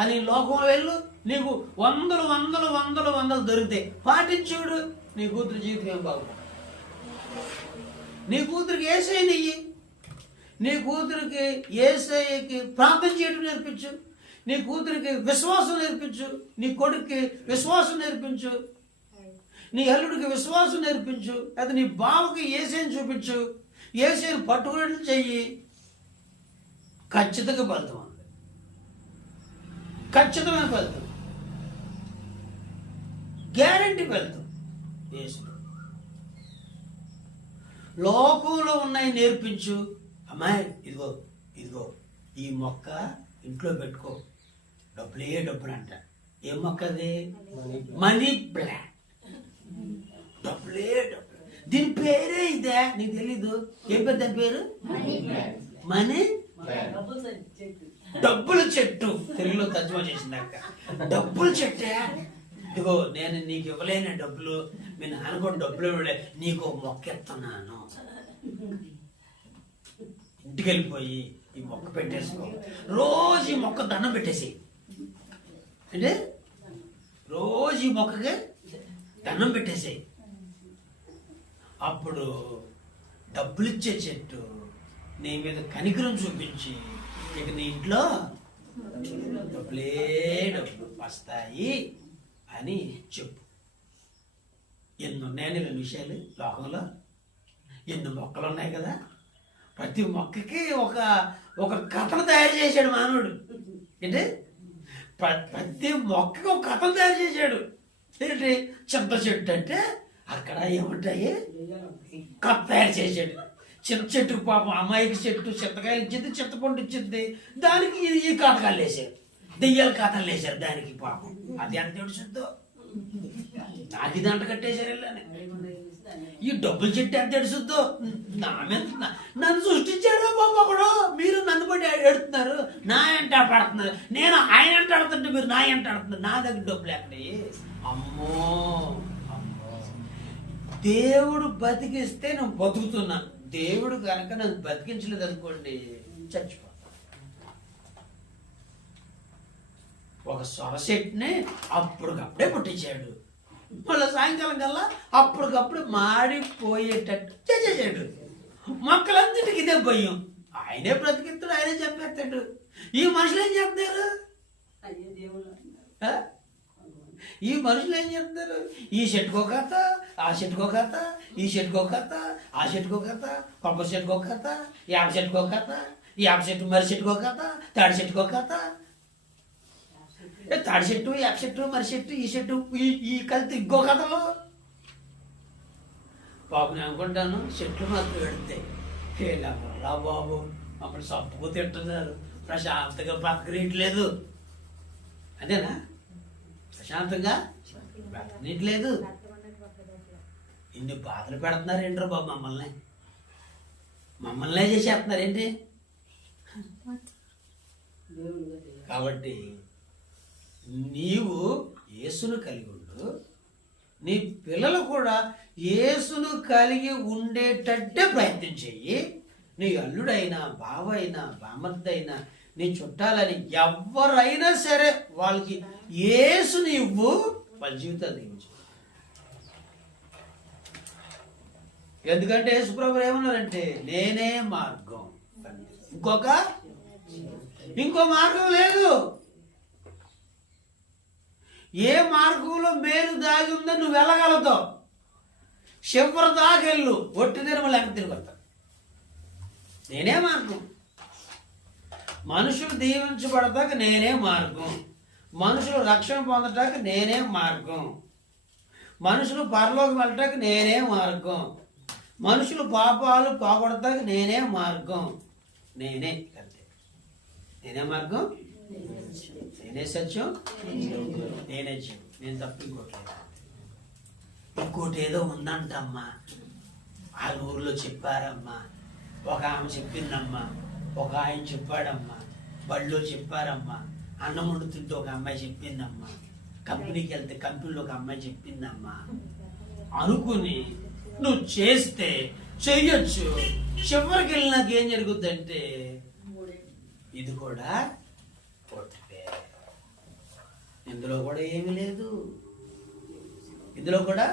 అని లోకంలో వెళ్ళు, నీకు వందలు దొరుకుతాయి, పాటించుడు, నీ కూతురు జీవితం ఏం బాగుంటుంది. నీ కూతురికి యేసయ్యని ఇయ్యి, నీ కూతురికి యేసయ్యకి ప్రార్థన చేయడం నేర్పించు, నీ కూతురికి విశ్వాసం నేర్పించు, నీ కొడుక్కి విశ్వాసం నేర్పించు, నీ అల్లుడికి విశ్వాసం నేర్పించు, అది నీ బావకి యేసయ్యని చూపించు, యేసయ్యని పట్టుకున్నట్లు చెయ్యి. ఖచ్చితంగా ఫలితం ఉంది, ఖచ్చితమైన ఫలితం, గ్యారంటీ ఫలితం. యేసు లోకంలో ఉన్నాయి నేర్పించు. అమ్మాయి ఇదిగో ఇదిగో ఈ మొక్క ఇంట్లో పెట్టుకో, డబ్బులు అంట. ఏ మొక్క అది? Money plant. డబ్బులు. దీని పేరే ఇదే, నీకు తెలీదు? ఏం పేరు దాని పేరు? మనీ డబ్బుల చెట్టు. తెలుగులో తర్జుమా చేసిందాక డబ్బుల చెట్టే. ఇదిగో నేను నీకు ఇవ్వలేని డబ్బులు, మీ నాన్న కూడా డబ్బులు ఇవ్వలే, నీకు మొక్క ఎత్తున్నాను. ఇంటికి వెళ్ళిపోయి ఈ మొక్క పెట్టేసుకో, రోజు ఈ మొక్క దండం పెట్టేసి, అంటే రోజు ఈ మొక్కకి దండం పెట్టేసి, అప్పుడు డబ్బులు ఇచ్చే చెట్టు నీ మీద కనికరం చూపించి ఇక నీ ఇంట్లో డబ్బులే డబ్బులు వస్తాయి అని చెప్పు. ఎన్ని ఉన్నాయని రెండు విషయాలు లోకంలో, ఎన్ని మొక్కలు ఉన్నాయి కదా. ప్రతి మొక్కకి ఒక కథను తయారు చేశాడు మానవుడు. ఏంటి? ప్రతి మొక్కకి ఒక కథను తయారు చేశాడు. ఏంటి? చింత చెట్టు అంటే అక్కడ ఏముంటాయి? కథ తయారు చేశాడు. చింత చెట్టుకు పాపం అమ్మాయికి చెట్టు చింతకాయలు ఇచ్చింది, చింతపండు ఇచ్చింది, దానికి ఈ కాటకాలు వేసారు, దెయ్యాల కథలు వేశారు దానికి. పాపం అది ఎంత తెలుసుద్దో, నాకు ఇది అంట కట్టేశారు వెళ్ళని. ఈ డబ్బులు చెట్టు ఎంత తెలుసుద్దో, నా మీద నన్ను సృష్టించాడు బాబు ఒకడు, మీరు నన్ను బట్టి ఎడుతున్నారు, నా ఎంట పడుతున్నారు, నేను ఆయన ఎంట ఆడుతుంటే మీరు నా ఎంట ఆడుతున్నారు, నా దగ్గర డబ్బులు ఎక్కడి. అమ్మో అమ్మో, దేవుడు బతికిస్తే నేను బతుకుతున్నా, దేవుడు కనుక నన్ను బతికించలేదు అనుకోండి చచ్చిపో. ఒక సొరసెట్ని అప్పటికప్పుడే పుట్టించాడు, మళ్ళీ సాయంకాలం కల్లా అప్పటికప్పుడు మాడిపోయేటట్టు చేసేసాడు. మొక్కలందరికీ ఇదే భయం, ఆయనే బ్రతికిస్తాడు, ఆయనే చంపేస్తాడు. ఈ మనుషులు ఏం చేస్తారు? ఈ మనుషులు ఏం చేస్తారు? ఈ చెట్టుకో కథ, ఆ చెట్టుకో కథ, ఈ చెట్టుకో కథ, ఆ చెట్టుకో కథ, కొబ్బరి చెట్టుకో కథ, యాప చెట్టుకో కథ, యాప చెట్టు మరి చెట్టుకో కథ, తాడి చెట్టుకో కథ, తాడి చెట్టు, యాప చెట్టు, మరి చెట్టు, ఈ చెట్టు, ఈ కలిసి ఇంకో కథలు. బాబు నేను అనుకుంటాను చెట్లు మాత్రం పెడతాయి, రా బాబు మమ్మల్ని సప్పుకు తింటున్నారు, ప్రశాంతంగా బతకనీయట్లేదు. అదేనా? ప్రశాంతంగా బతకనీయట్లేదు. ఇన్ని బాధలు పెడుతున్నారు ఏంట్రా బాబు, మమ్మల్నే చేసేస్తున్నారు ఏంటి? కాబట్టి నీవు యేసును కలిగి ఉండు, నీ పిల్లలు కూడా యేసును కలిగి ఉండేటట్టే ప్రయత్నం చెయ్యి. నీ అల్లుడైనా, బావైనా, బామర్దైనా, నీ చుట్టాలని ఎవరైనా సరే వాళ్ళకి యేసుని ఇవ్వు, వాళ్ళ జీవితాలు దీవించు. ఎందుకంటే యేసుప్రభువు ఏమన్నారంటే నేనే మార్గం, ఇంకో మార్గం లేదు. ఏ మార్గంలో మేలు దాగి ఉందో నువ్వు వెళ్ళగలుగుతావు, చివరి దాకెళ్ళు, ఒట్టి తిరుమల వెనక్కి తిరిగి వస్తావు. నేనే మార్గం. మనుషులు దీవించబడతాక నేనే మార్గం, మనుషులు రక్షణ పొందటానికి నేనే మార్గం, మనుషులు పరలోకి వెళ్ళటానికి నేనే మార్గం, మనుషులు పాపాలు పోగొడతానికి నేనే మార్గం. నేనే అంతే, నేనే మార్గం, నేనే సత్యం, నేనే జీవం, నేను తప్ప ఇంకోటి ఏదో ఉందంటమ్మా, ఆ ఊరిలో చెప్పారమ్మా, ఒక ఆమె చెప్పిందమ్మా, ఒక ఆయన చెప్పాడమ్మా, బడిలో చెప్పారమ్మా, అన్నం వండుతుంటే ఒక అమ్మాయి చెప్పిందమ్మా, కంపెనీకి వెళ్తే కంపెనీలో ఒక అమ్మాయి చెప్పిందమ్మా అనుకుని నువ్వు చేస్తే చెయ్యొచ్చు. చివరికి వెళ్ళి నాకు ఏం జరుగుద్దంటే ఇది కూడా ఇందులో కూడా ఏమీ లేదు. ఇందులో కూడా